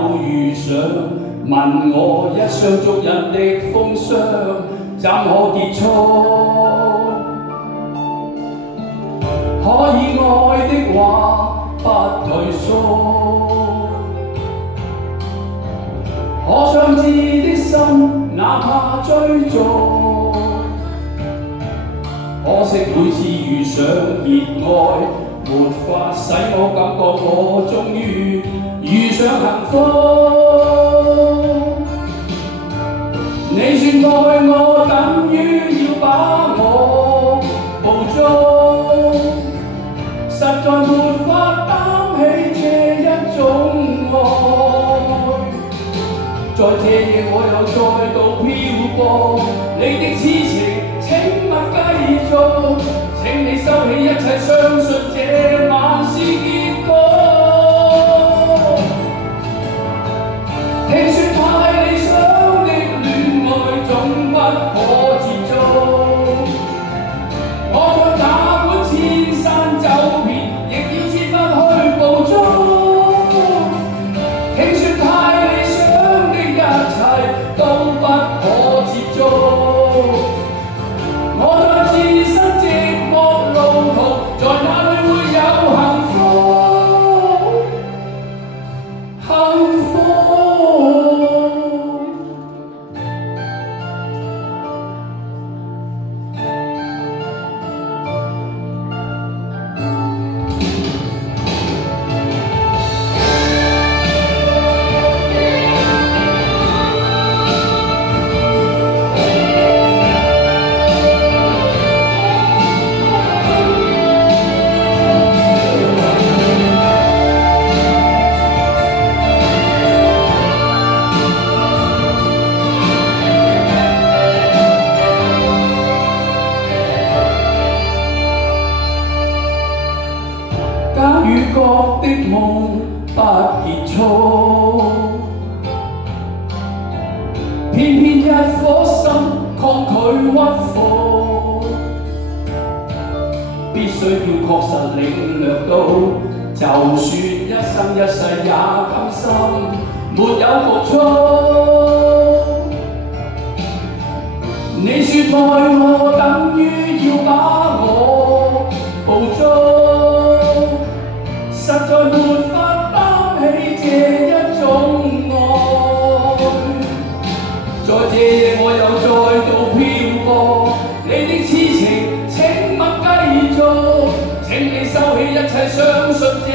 有遇上，問我一雙足印的風霜，怎可結束？可以愛的話不退縮，可想知的心哪怕追逐。可惜每次遇上熱愛，沒法使我感覺我終於遇上幸福。你說愛我等於要把我捕捉，實在沒法擔起這一種愛。在這夜我又再度漂泊，你的痴情請勿繼續，請你收起一切，相信這晚是結局。聽說太理想的戀愛總不可接觸，我卻哪管千山走遍，亦要設法去捕捉。聽說太理想的一切都不可接觸，我在自身寂寞路途，在哪裏會有幸福？幸福。假與角的夢不結束，偏偏一顆心抗拒屈服，必須要確實領略到，就算一生一世也甘心沒有局促。你說愛我等於要把我捕捉，實在沒法擔起這一種愛。在這夜我又再度漂泊，你的痴情請勿繼續，請你收起一切，相信這